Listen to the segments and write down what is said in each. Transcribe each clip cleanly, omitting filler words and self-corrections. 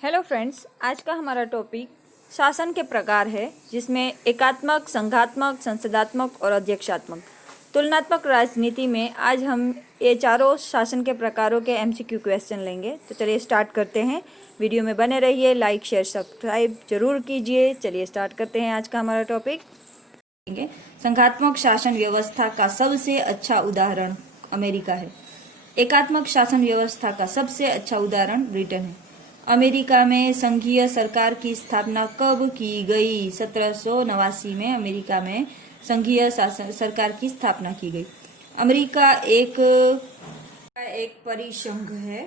Hello friends, आज का हमारा टॉपिक शासन के प्रकार है, जिसमें एकात्मक, संघात्मक, संसदात्मक और अध्यक्षात्मक। तुलनात्मक राजनीति में आज हम ये चारों शासन के प्रकारों के एमसीक्यू क्वेश्चन लेंगे। तो चलिए स्टार्ट करते हैं। वीडियो में बने रहिए, लाइक शेयर सब्सक्राइब जरूर कीजिए। चलिए स्टार्ट करते हैं आज का हमारा टॉपिक। संघात्मक शासन व्यवस्था का सबसे अच्छा उदाहरण अमेरिका है। एकात्मक शासन व्यवस्था का सबसे अच्छा उदाहरण ब्रिटेन है। अमेरिका में संघीय सरकार की स्थापना कब की गई? 1789 में अमेरिका में संघीय सरकार की स्थापना की गई। अमेरिका एक परिसंघ है।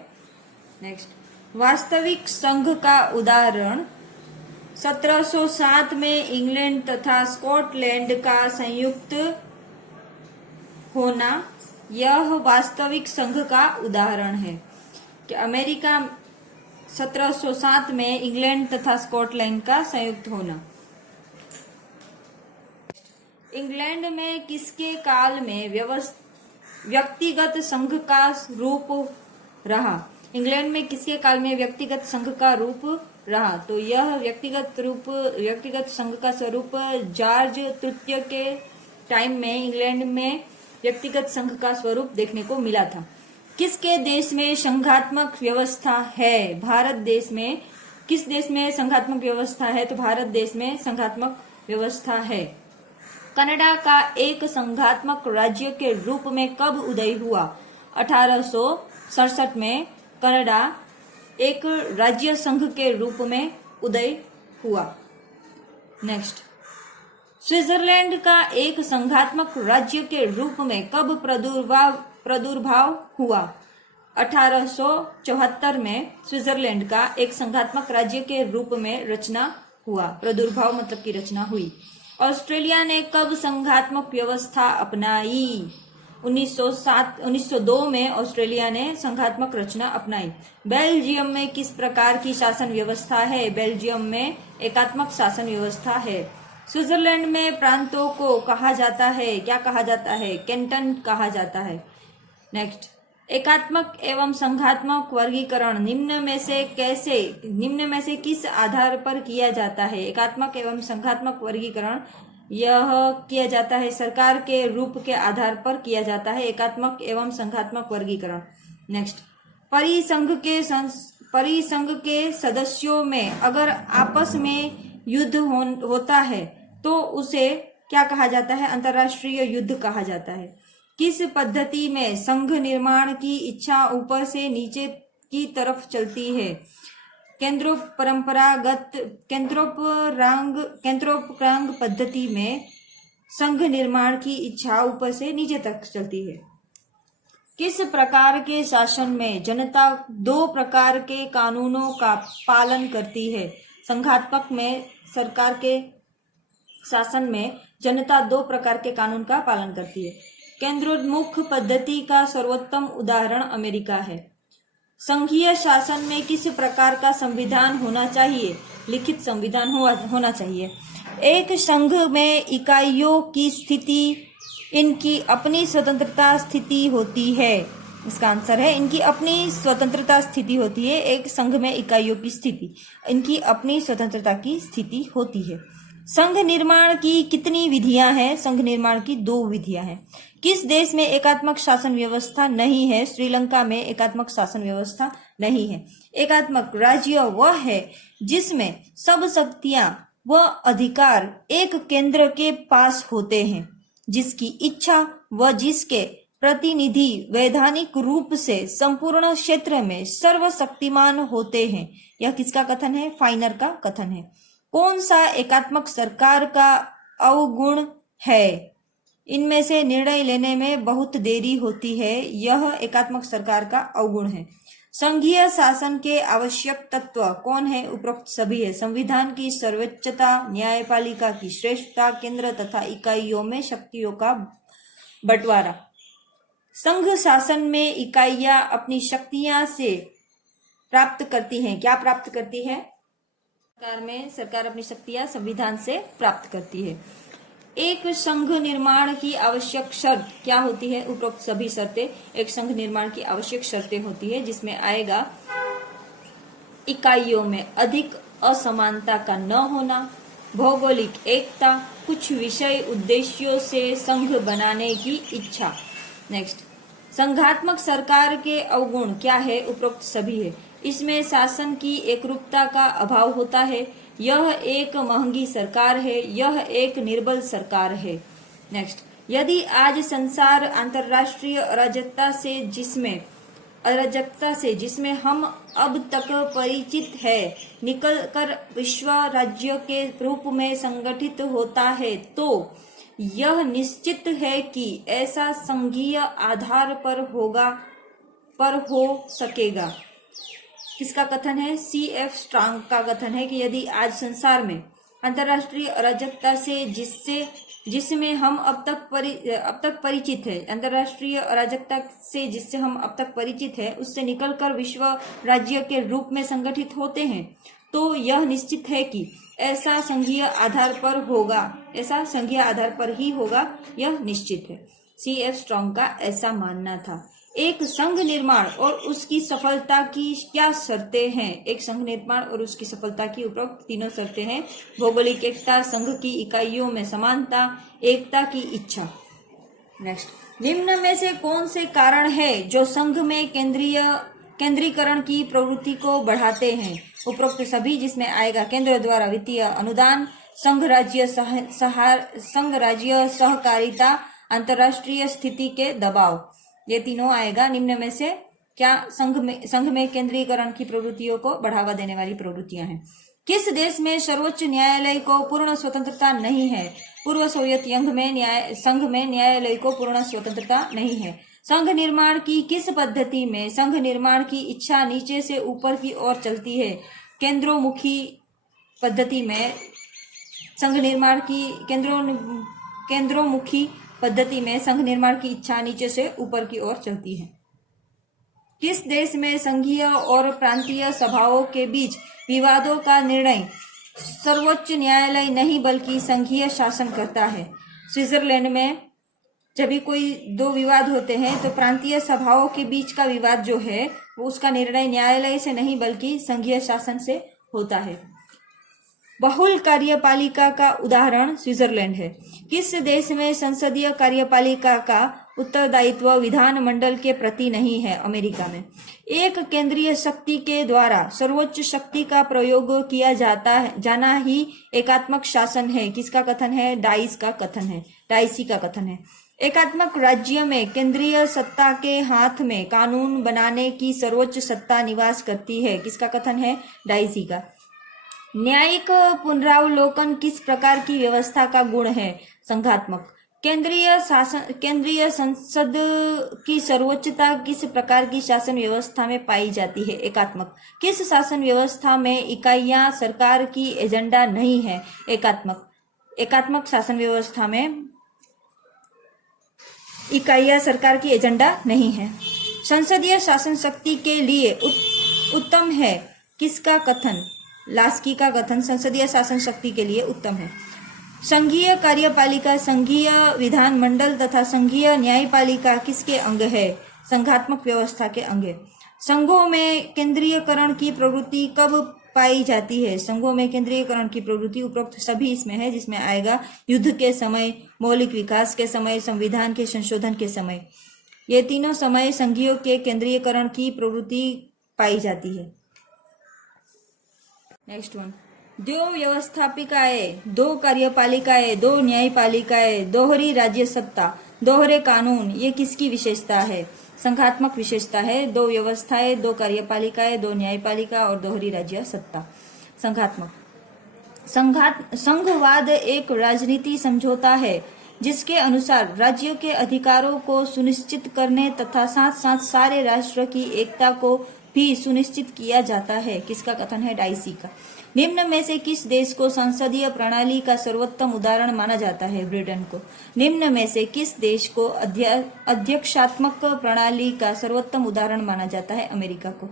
नेक्स्ट, वास्तविक संघ का उदाहरण 1707 में इंग्लैंड तथा स्कॉटलैंड का संयुक्त होना, यह वास्तविक संघ का उदाहरण है कि अमेरिका 1707 में इंग्लैंड तथा स्कॉटलैंड का संयुक्त होना। इंग्लैंड में किसके काल में व्यक्तिगत संघ का रूप रहा? इंग्लैंड में किसके काल में व्यक्तिगत संघ का रूप रहा? तो यह व्यक्तिगत संघ का स्वरूप जॉर्ज तृतीय के टाइम में इंग्लैंड में व्यक्तिगत संघ का स्वरूप देखने को मिला था। किसके देश में संघात्मक व्यवस्था है? भारत देश में। किस देश में संघात्मक व्यवस्था है? तो भारत देश में संघात्मक व्यवस्था है। कनाडा का एक संघात्मक राज्य के रूप में कब उदय हुआ? 1867 में कनाडा एक राज्य संघ के रूप में उदय हुआ। नेक्स्ट, स्विट्जरलैंड का एक संघात्मक राज्य के रूप में कब प्रादुर्भाव हुआ? 1874 में स्विट्जरलैंड का एक संघात्मक राज्य के रूप में रचना हुआ। प्रादुर्भाव मतलब की रचना हुई। ऑस्ट्रेलिया ने कब संघात्मक व्यवस्था अपनाई? 1902 में ऑस्ट्रेलिया ने संघात्मक रचना अपनाई। बेल्जियम में किस प्रकार की शासन व्यवस्था है? बेल्जियम में एकात्मक शासन व्यवस्था है। स्विट्जरलैंड में प्रांतों को कहा जाता है, क्या कहा जाता है? कैंटन कहा जाता है। नेक्स्ट, एकात्मक एवं संघात्मक वर्गीकरण निम्न में से किस आधार पर किया जाता है? एकात्मक एवं संघात्मक वर्गीकरण यह किया जाता है सरकार के रूप के आधार पर किया जाता है एकात्मक एवं संघात्मक वर्गीकरण। नेक्स्ट, परिसंघ के सदस्यों में अगर आपस में युद्ध होता है तो उसे क्या कहा जाता है? अंतर्राष्ट्रीय युद्ध कहा जाता है। किस पद्धति में संघ निर्माण की इच्छा ऊपर से नीचे की तरफ चलती है? केंद्रोपरांग पद्धति में संघ निर्माण की इच्छा ऊपर से नीचे तक चलती है। किस प्रकार के शासन में जनता दो प्रकार के कानूनों का पालन करती है? संघात्मक में सरकार के शासन में जनता दो प्रकार के कानून का पालन करती है। केंद्रोन्मुख पद्धति का सर्वोत्तम उदाहरण अमेरिका है। संघीय शासन में किस प्रकार का संविधान होना चाहिए? लिखित संविधान होना चाहिए। एक संघ में इकाइयों की स्थिति इनकी अपनी स्वतंत्रता स्थिति होती है। इसका आंसर है इनकी अपनी स्वतंत्रता स्थिति होती है। एक संघ में इकाइयों की स्थिति इनकी अपनी स्वतंत्रता की स्थिति होती है। संघ निर्माण की कितनी विधियां हैं? संघ निर्माण की 2 विधियां हैं। किस देश में एकात्मक शासन व्यवस्था नहीं है? श्रीलंका में एकात्मक शासन व्यवस्था नहीं है। एकात्मक राज्य वह है जिसमें सब शक्तियां व अधिकार एक केंद्र के पास होते हैं, जिसकी इच्छा व जिसके प्रतिनिधि वैधानिक रूप से संपूर्ण क्षेत्र में सर्वशक्तिमान होते हैं। यह किसका कथन है? फाइनर का कथन है। कौन सा एकात्मक सरकार का अवगुण है? इनमें से निर्णय लेने में बहुत देरी होती है। यह एकात्मक सरकार का अवगुण है। संघीय शासन के आवश्यक तत्व कौन है? उपरोक्त सभी है। संविधान की सर्वोच्चता, न्यायपालिका की श्रेष्ठता, केंद्र तथा इकाइयों में शक्तियों का बंटवारा। संघ शासन में इकाइयां अपनी शक्तियां से प्राप्त करती हैं। क्या प्राप्त करती है? सरकार अपनी शक्तियां संविधान से प्राप्त करती है। एक संघ निर्माण की आवश्यक शर्त क्या होती है? उपरोक्त सभी शर्तें एक संघ निर्माण की आवश्यक शर्तें होती है, जिसमें आएगा इकाइयों में अधिक असमानता का न होना, भौगोलिक एकता, कुछ विषय उद्देश्यों से संघ बनाने की इच्छा। नेक्स्ट, संघात्मक सरकार के अवगुण क्या है? उपरोक्त सभी है। इसमें शासन की एकरूपता का अभाव होता है, यह एक महंगी सरकार है, यह एक निर्बल सरकार है। नेक्स्ट, यदि आज संसार अंतर्राष्ट्रीय अराजकता से जिसमें हम अब तक परिचित है निकलकर विश्व राज्य के रूप में संगठित होता है, तो यह निश्चित है कि ऐसा संघीय आधार पर हो सकेगा। किसका कथन है? C.F. स्ट्रॉन्ग का कथन है कि यदि आज संसार में अंतर्राष्ट्रीय अराजकता से जिसमें हम अब तक परिचित है, अंतर्राष्ट्रीय अराजकता से जिससे हम अब तक परिचित है, उससे निकलकर विश्व राज्य के रूप में संगठित होते हैं, तो यह निश्चित है कि ऐसा संघीय आधार पर ही होगा, यह निश्चित है। C.F. स्ट्रॉन्ग का ऐसा मानना था। एक संघ निर्माण और उसकी सफलता की क्या शर्तें हैं? एक संघ निर्माण और उसकी सफलता की उपरोक्त तीनों शर्तें हैं। भौगोलिक एकता, संघ की इकाइयों में समानता, एकता की इच्छा। नेक्स्ट, निम्न में से कौन से कारण है जो संघ में केंद्रीकरण की प्रवृत्ति को बढ़ाते हैं? उपरोक्त सभी, जिसमें आएगा केंद्र द्वारा वित्तीय अनुदान, संघ राज्य सहकारिता, अंतर्राष्ट्रीय स्थिति के दबाव। ये तीनों आएगा। निम्न में से क्या संघ में केंद्रीकरण की प्रवृत्तियों को बढ़ावा देने वाली प्रवृत्तियां हैं? किस देश में सर्वोच्च न्यायालय को पूर्ण स्वतंत्रता नहीं है? पूर्व सोवियत संघ में न्यायालय को पूर्ण स्वतंत्रता नहीं है। संघ निर्माण की किस पद्धति में संघ निर्माण की इच्छा नीचे से ऊपर की ओर चलती है? केंद्रोमुखी पद्धति में संघ निर्माण की इच्छा नीचे से ऊपर की ओर चलती है। किस देश में संघीय और प्रांतीय सभाओं के बीच विवादों का निर्णय सर्वोच्च न्यायालय नहीं बल्कि संघीय शासन करता है? स्विट्जरलैंड में जब भी कोई दो विवाद होते हैं तो प्रांतीय सभाओं के बीच का विवाद जो है वो उसका निर्णय न्यायालय से नहीं बल्कि संघीय शासन से होता है। बहुल कार्यपालिका का उदाहरण स्विट्जरलैंड है। किस देश में संसदीय कार्यपालिका का उत्तरदायित्व विधानमंडल के प्रति नहीं है? अमेरिका में। एक केंद्रीय शक्ति के द्वारा सर्वोच्च शक्ति का प्रयोग किया जाना ही एकात्मक शासन है। किसका कथन है? डाइसी का कथन है। एकात्मक राज्य में केंद्रीय सत्ता के हाथ में कानून बनाने की सर्वोच्च सत्ता निवास करती है। किसका कथन है? डाइसी का। न्यायिक पुनरावलोकन किस प्रकार की व्यवस्था का गुण है? संघात्मक। केंद्रीय संसद की सर्वोच्चता किस प्रकार की शासन व्यवस्था में पाई जाती है? एकात्मक। किस शासन व्यवस्था में इकाइयां सरकार की एजेंडा नहीं है? एकात्मक शासन व्यवस्था में इकाइयां सरकार की एजेंडा नहीं है। संसदीय शासन शक्ति के लिए उत्तम है। किसका कथन? लास्की का कथन संसदीय शासन शक्ति के लिए उत्तम है। संघीय कार्यपालिका, संघीय विधानमंडल तथा संघीय न्यायपालिका किसके अंग है? संघात्मक व्यवस्था के अंग है। संघों में केंद्रीयकरण की प्रवृत्ति कब पाई जाती है? संघों में केंद्रीयकरण की प्रवृत्ति उपरोक्त सभी इसमें है, जिसमें आएगा युद्ध के समय, मौलिक विकास के समय, संविधान के संशोधन के समय। ये तीनों समय संघीयों के केंद्रीयकरण की प्रवृत्ति पाई जाती है। नेक्स्ट वन, दो व्यवस्थापिकाएं, दो कार्यपालिकाएं, दो न्यायपालिकाएं, दोहरी राज्य सत्ता, दोहरे कानून, ये किसकी विशेषता है? संघात्मक विशेषता है। दो व्यवस्थाएं, दो कार्यपालिकाएं, दो न्यायपालिका और दोहरी राज्य सत्ता। संघात्मक। संघवाद एक राजनीति समझौता है जिसके अनुसार राज्यों के अधिकारों को सुनिश्चित करने तथा साथ साथ सारे राष्ट्र की एकता को भी सुनिश्चित किया जाता है। किसका कथन है? डाइसी का। निम्न में से किस देश को संसदीय प्रणाली का सर्वोत्तम उदाहरण माना जाता है? ब्रिटेन को। निम्न में से किस देश को अध्यक्षात्मक प्रणाली का सर्वोत्तम उदाहरण माना जाता है? अमेरिका को।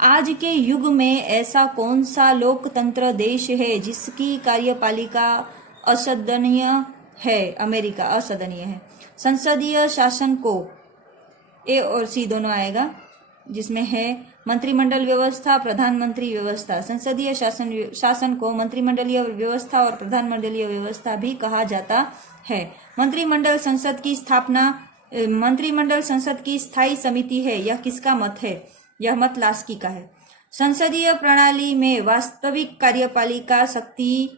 आज के युग में ऐसा कौन सा लोकतंत्र देश है जिसकी कार्यपालिका असदनीय है? अमेरिका असदनीय है। संसदीय शासन को ए और सी दोनों आएगा। जिसमें है मंत्रिमंडल व्यवस्था, प्रधानमंत्री व्यवस्था। संसदीय शासन को मंत्रिमंडलीय व्यवस्था और प्रधानमंडलीय व्यवस्था भी कहा जाता है। मंत्रिमंडल संसद की स्थायी समिति है। यह किसका मत है? यह मत लास्की का है। संसदीय प्रणाली में वास्तविक कार्यपालिका शक्ति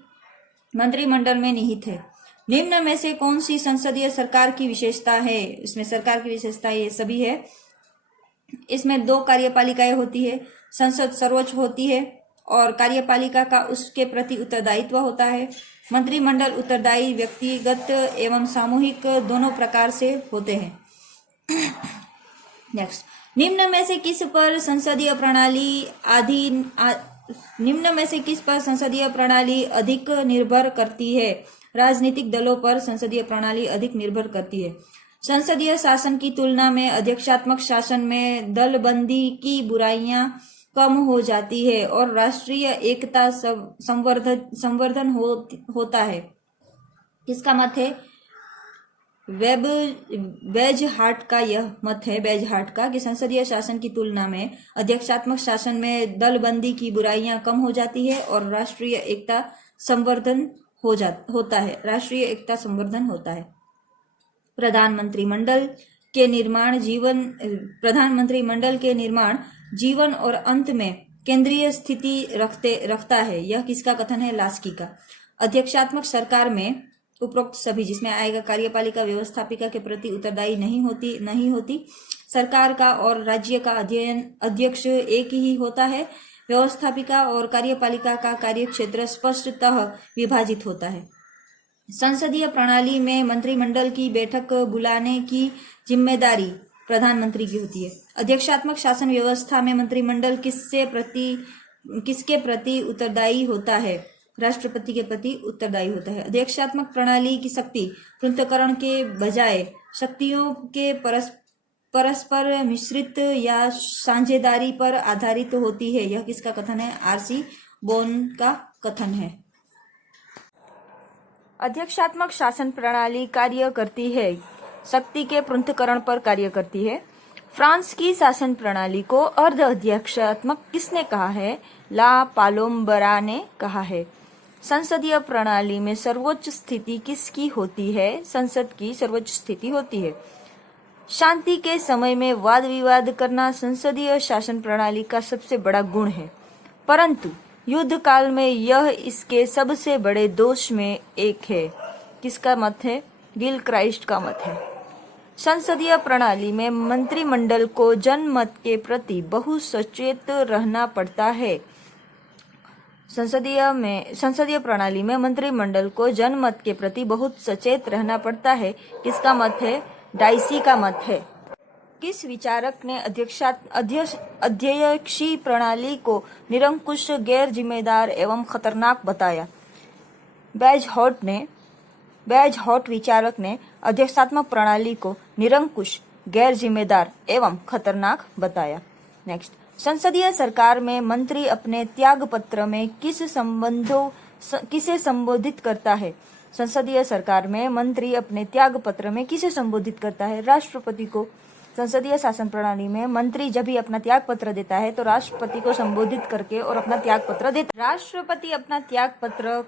मंत्रिमंडल में निहित है। निम्न में से कौन सी संसदीय सरकार की विशेषता है? इसमें सरकार की विशेषता ये सभी है। इसमें 2 कार्यपालिकाएं होती है। संसद सर्वोच्च होती है और कार्यपालिका का उसके प्रति उत्तरदायित्व होता है। मंत्रिमंडल उत्तरदायी व्यक्तिगत एवं सामूहिक दोनों प्रकार से होते हैं। नेक्स्ट, निम्न में से किस पर संसदीय प्रणाली अधिक निर्भर करती है? राजनीतिक दलों पर संसदीय प्रणाली अधिक निर्भर करती है। संसदीय शासन की तुलना में अध्यक्षात्मक शासन में दलबंदी की बुराइयां कम हो जाती है और राष्ट्रीय एकता संवर्धन होता है। किसका मत है? बेजहार्ट का यह मत है, बेजहार्ट का, कि संसदीय शासन की तुलना में अध्यक्षात्मक शासन में दलबंदी की बुराइयां कम हो जाती है और राष्ट्रीय एकता संवर्धन होता है। राष्ट्रीय एकता संवर्धन होता है। प्रधानमंत्रिमंडल के निर्माण जीवन और अंत में केंद्रीय स्थिति रखता है। यह किसका कथन है? लास्की का। अध्यक्षात्मक सरकार में उपरोक्त सभी, जिसमें आएगा कार्यपालिका व्यवस्थापिका के प्रति उत्तरदायी नहीं होती। सरकार का और राज्य का अध्यक्ष एक ही होता है। व्यवस्थापिका और कार्यपालिका का कार्यक्षेत्र स्पष्टतः विभाजित होता है। संसदीय प्रणाली में मंत्रिमंडल की बैठक बुलाने की जिम्मेदारी प्रधानमंत्री की होती है। अध्यक्षात्मक शासन व्यवस्था में मंत्रिमंडल किसके प्रति उत्तरदायी होता है? राष्ट्रपति के प्रति उत्तरदायी होता है। अध्यक्षात्मक प्रणाली की शक्ति पृथक्करण के बजाय शक्तियों के परस्पर मिश्रित या साझेदारी पर आधारित होती है। यह किसका कथन है? आरसी बोन का कथन है। अध्यक्षात्मक शासन प्रणाली कार्य करती है, शक्ति के पृथक्करण पर कार्य करती है। फ्रांस की शासन प्रणाली को अर्ध अध्यक्षात्मक किसने कहा है? ला पालोम्बरा ने कहा है। संसदीय प्रणाली में सर्वोच्च स्थिति किसकी होती है? संसद की सर्वोच्च स्थिति होती है। शांति के समय में वाद विवाद करना संसदीय शासन प्रणाली का सबसे बड़ा गुण है, परंतु युद्ध काल में यह इसके सबसे बड़े दोष में एक है। किसका मत है? गिल क्राइस्ट का मत है। संसदीय प्रणाली में मंत्रिमंडल को जनमत के प्रति बहुत सचेत रहना पड़ता है। संसदीय प्रणाली में मंत्रिमंडल को जनमत के प्रति बहुत सचेत रहना पड़ता है। किसका मत है? डाइसी का मत है। किस विचारक ने अध्यक्षीय प्रणाली को निरंकुश, गैर जिम्मेदार एवं खतरनाक बताया? बेजहॉट विचारक ने अध्यक्षात्मक प्रणाली को निरंकुश, गैर जिम्मेदार एवं खतरनाक बताया। नेक्स्ट, संसदीय सरकार में मंत्री अपने त्याग पत्र में किसे संबोधित करता है? संसदीय सरकार में मंत्री अपने त्याग पत्र में किसे संबोधित करता है? राष्ट्रपति को। संसदीय शासन प्रणाली में मंत्री जब भी अपना त्याग पत्र देता है तो राष्ट्रपति को संबोधित करके और अपना त्याग पत्र देता है। राष्ट्रपति अपना त्याग पत्र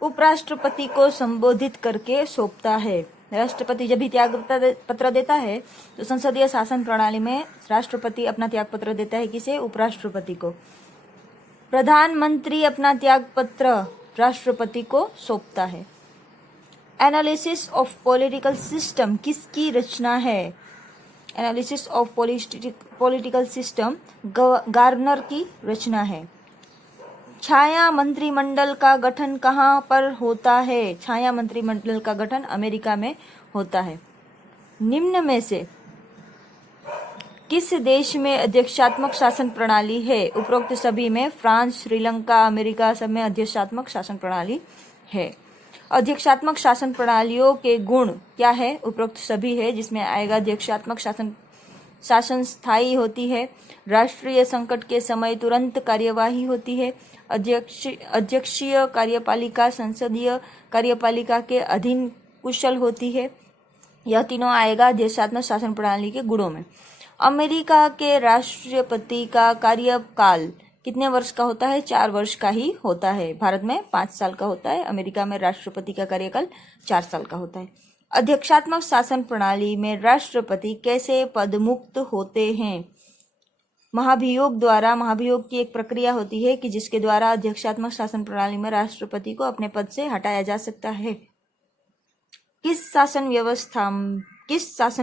उपराष्ट्रपति को संबोधित करके सौंपता है। राष्ट्रपति जब भी त्याग पत्र देता है तो संसदीय शासन प्रणाली में राष्ट्रपति अपना त्याग पत्र देता है किसे? उपराष्ट्रपति को। प्रधानमंत्री अपना त्याग पत्र राष्ट्रपति को सौंपता है। एनालिसिस ऑफ पॉलिटिकल सिस्टम किसकी रचना है? Analysis of political system Garner की रचना है। छाया मंत्रिमंडल का गठन कहाँ पर होता है? छाया मंत्रिमंडल का गठन अमेरिका में होता है। निम्न में से किस देश में अध्यक्षात्मक शासन प्रणाली है? उपरोक्त सभी में। फ्रांस, श्रीलंका, अमेरिका सब में अध्यक्षात्मक शासन प्रणाली है। अध्यक्षात्मक शासन प्रणालियों के गुण क्या है? उपरोक्त सभी है, जिसमें आएगा अध्यक्षात्मक शासन स्थायी होती है, राष्ट्रीय संकट के समय तुरंत कार्यवाही होती है, अध्यक्षीय कार्यपालिका संसदीय कार्यपालिका के अधीन कुशल होती है। यह तीनों आएगा अध्यक्षात्मक शासन प्रणाली के गुणों में। अमेरिका के राष्ट्रपति का कार्यकाल कितने वर्ष का होता है? 4 वर्ष का ही होता है। भारत में 5 साल का होता है, अमेरिका में राष्ट्रपति का कार्यकाल 4 साल का होता है। अध्यक्षात्मक शासन प्रणाली में राष्ट्रपति कैसे पदमुक्त होते हैं? महाभियोग द्वारा। महाभियोग की एक प्रक्रिया होती है कि जिसके द्वारा अध्यक्षात्मक शासन प्रणाली में राष्ट्रपति को अपने पद से हटाया जा सकता है। किस शासन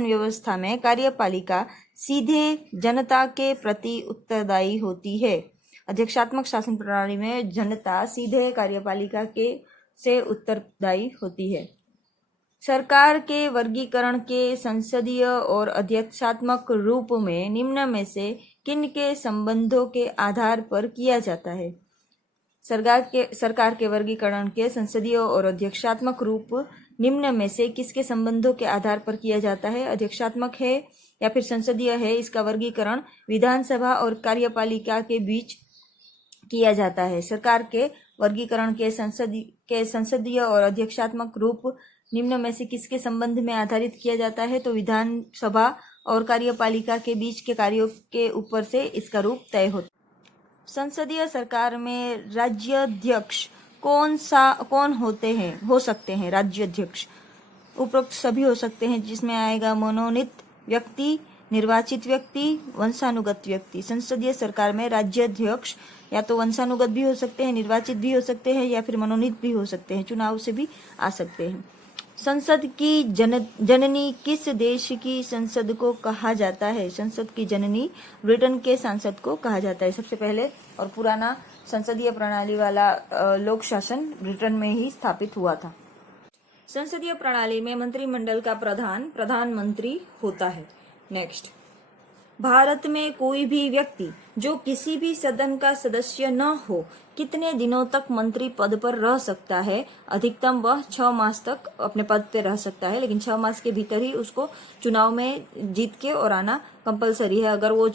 व्यवस्था में कार्यपालिका सीधे जनता के प्रति उत्तरदायी होती है? अध्यक्षात्मक शासन प्रणाली में जनता सीधे कार्यपालिका के से उत्तरदायी होती है। सरकार के वर्गीकरण के संसदीय और अध्यक्षात्मक रूप में निम्न में से किन के संबंधों के आधार पर किया जाता है? सरकार के वर्गीकरण के संसदीय और अध्यक्षात्मक रूप निम्न में से किसके संबंधों के आधार पर किया जाता है? अध्यक्षात्मक है या फिर संसदीय है? इसका वर्गीकरण विधानसभा और कार्यपालिका के बीच किया जाता है। सरकार के वर्गीकरण के संसदीय और अध्यक्षात्मक रूप निम्न में से किसके संबंध में आधारित किया जाता है? तो विधानसभा और कार्यपालिका के बीच के कार्यों के ऊपर से इसका रूप तय होता है। संसदीय सरकार में राज्याध्यक्ष कौन हो सकते हैं? राज्याध्यक्ष उपरोक्त सभी हो सकते हैं, जिसमें आएगा मनोनीत व्यक्ति, निर्वाचित व्यक्ति, वंशानुगत व्यक्ति। संसदीय सरकार में राज्याध्यक्ष या तो वंशानुगत भी हो सकते हैं, निर्वाचित भी हो सकते हैं या फिर मनोनीत भी हो सकते हैं, चुनाव से भी आ सकते हैं। संसद की जननी किस देश की संसद को कहा जाता है? संसद की जननी ब्रिटेन के संसद को कहा जाता है। सबसे पहले और पुराना संसदीय प्रणाली वाला लोक शासन ब्रिटेन में ही स्थापित हुआ था। संसदीय प्रणाली में मंत्रिमंडल का प्रधानमंत्री होता है। नेक्स्ट, भारत में कोई भी व्यक्ति जो किसी भी सदन का सदस्य न हो कितने दिनों तक मंत्री पद पर रह सकता है? अधिकतम वह 6 मास तक अपने पद पर रह सकता है, लेकिन 6 मास के भीतर ही उसको चुनाव में जीत के और आना कंपलसरी है। अगर वो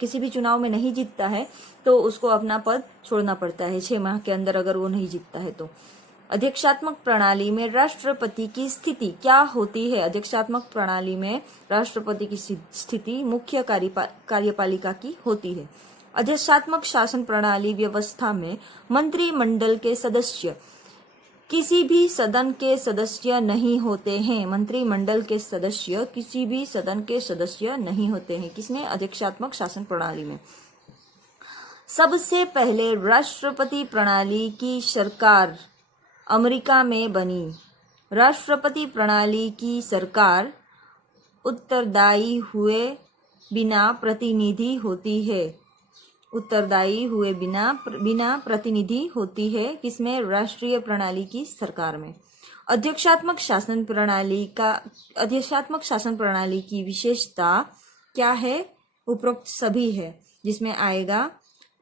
किसी भी चुनाव में नहीं जीतता है तो उसको अपना पद छोड़ना पड़ता है 6 माह के अंदर, अगर वो नहीं जीतता है तो। अध्यक्षात्मक प्रणाली में राष्ट्रपति की स्थिति क्या होती है? अध्यक्षात्मक प्रणाली में राष्ट्रपति की स्थिति मुख्य कार्यपालिका की होती है। अध्यक्षात्मक शासन प्रणाली व्यवस्था में मंत्रिमंडल के सदस्य किसी भी सदन के सदस्य नहीं होते हैं। मंत्रिमंडल के सदस्य किसी भी सदन के सदस्य नहीं होते हैं। किसमें? अध्यक्षात्मक शासन प्रणाली में। सबसे पहले राष्ट्रपति प्रणाली की सरकार अमेरिका में बनी। राष्ट्रपति प्रणाली की सरकार उत्तरदायी हुए बिना प्रतिनिधि होती है। उत्तरदायी हुए बिना प्रतिनिधि होती है। किसमें? राष्ट्रीय प्रणाली की सरकार में। अध्यक्षात्मक शासन प्रणाली की विशेषता क्या है? उपरोक्त सभी है, जिसमें आएगा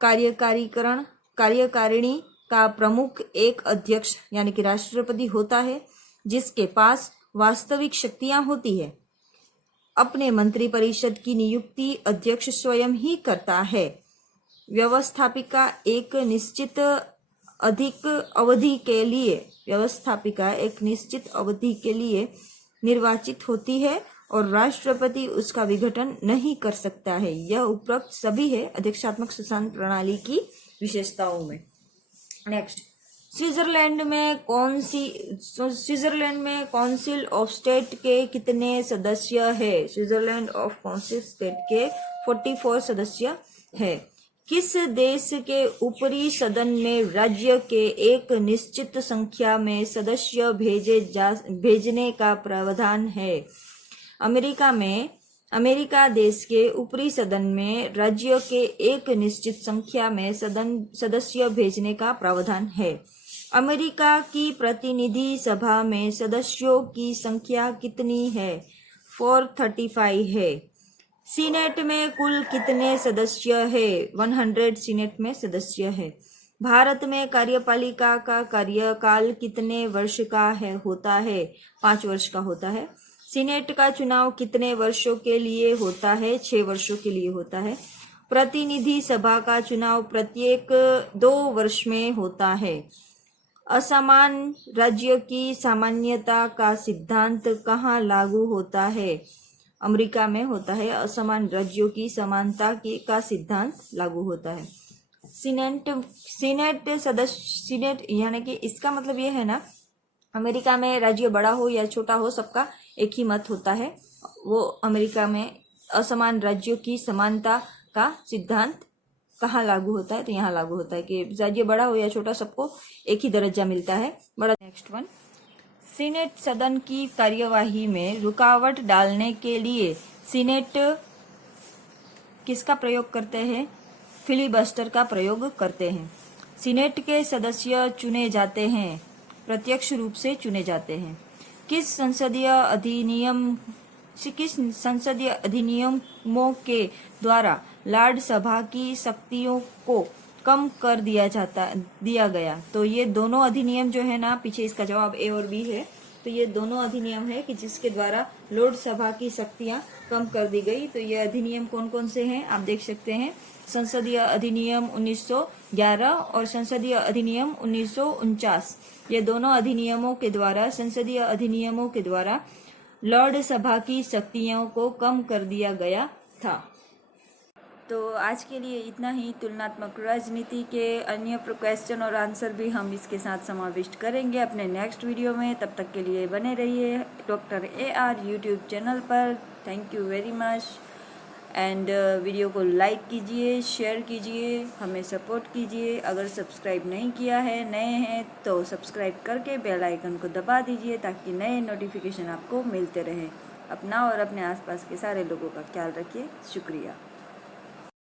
कार्यकारिणी का प्रमुख एक अध्यक्ष यानी कि राष्ट्रपति होता है, जिसके पास वास्तविक शक्तियां होती है। अपने मंत्रिपरिषद की नियुक्ति अध्यक्ष स्वयं ही करता है। व्यवस्थापिका एक निश्चित अवधि के लिए निर्वाचित होती है और राष्ट्रपति उसका विघटन नहीं कर सकता है। यह उपरोक्त सभी है अध्यक्षात्मक शासन प्रणाली की विशेषताओं में। नेक्स्ट, स्विट्जरलैंड में काउंसिल ऑफ स्टेट के कितने सदस्य है? स्विट्जरलैंड ऑफ काउंसिल स्टेट के 44 सदस्य है। किस देश के ऊपरी सदन में राज्य के एक निश्चित संख्या में सदस्य भेजने का प्रावधान है? अमेरिका देश के ऊपरी सदन में राज्य के एक निश्चित संख्या में सदस्य भेजने का प्रावधान है। अमेरिका की प्रतिनिधि सभा में सदस्यों की संख्या कितनी है? 435 है। सीनेट में कुल कितने सदस्य है? 100 सीनेट में सदस्य है। भारत में कार्यपालिका का कार्यकाल कितने वर्ष का होता है? 5 वर्ष का होता है। सीनेट का चुनाव कितने वर्षों के लिए होता है? 6 वर्षों के लिए होता है। प्रतिनिधि सभा का चुनाव प्रत्येक 2 वर्ष में होता है। असमान राज्य की सामान्यता का सिद्धांत कहाँ लागू होता है? अमेरिका में होता है, असमान राज्यों की समानता का सिद्धांत लागू होता है। सीनेट यानी कि इसका मतलब ये है ना, अमेरिका में राज्य बड़ा हो या छोटा हो सबका एक ही मत होता है। वो अमेरिका में असमान राज्यों की समानता का सिद्धांत कहाँ लागू होता है, तो यहाँ लागू होता है कि राज्य बड़ा हो या छोटा सबको एक ही दर्जा मिलता है, बड़ा। नेक्स्ट वन, सीनेट सदन की कार्यवाही में रुकावट डालने के लिए सीनेट किसका प्रयोग करते हैं? फिलिबस्टर का प्रयोग करते हैं। सीनेट के सदस्य चुने जाते हैं, प्रत्यक्ष रूप से चुने जाते हैं। किस संसदीय अधिनियमों के द्वारा लॉर्ड सभा की शक्तियों को कम कर दिया गया? तो ये दोनों अधिनियम जो है ना, पीछे इसका जवाब ए और बी है। तो ये दोनों अधिनियम है कि जिसके द्वारा लोक सभा की शक्तियां कम कर दी गई। तो ये अधिनियम कौन कौन से हैं आप देख सकते हैं। संसदीय अधिनियम 1911 और संसदीय अधिनियम 1949। ये दोनों अधिनियमों के द्वारा, संसदीय अधिनियमों के द्वारा लॉर्ड सभा की शक्तियों को कम कर दिया गया था। तो आज के लिए इतना ही। तुलनात्मक राजनीति के अन्य क्वेश्चन और आंसर भी हम इसके साथ समाविष्ट करेंगे अपने नेक्स्ट वीडियो में। तब तक के लिए बने रहिए डॉक्टर AR यूट्यूब चैनल पर। Thank you very much. And video को लाइक कीजिए, शेयर कीजिए, हमें सपोर्ट कीजिए। अगर सब्सक्राइब नहीं किया है, नए हैं, तो सब्सक्राइब करके बेल आइकन को दबा दीजिए ताकि नए नोटिफिकेशन आपको मिलते रहे। अपना और अपने आसपास के सारे लोगों का ख्याल रखिए। शुक्रिया।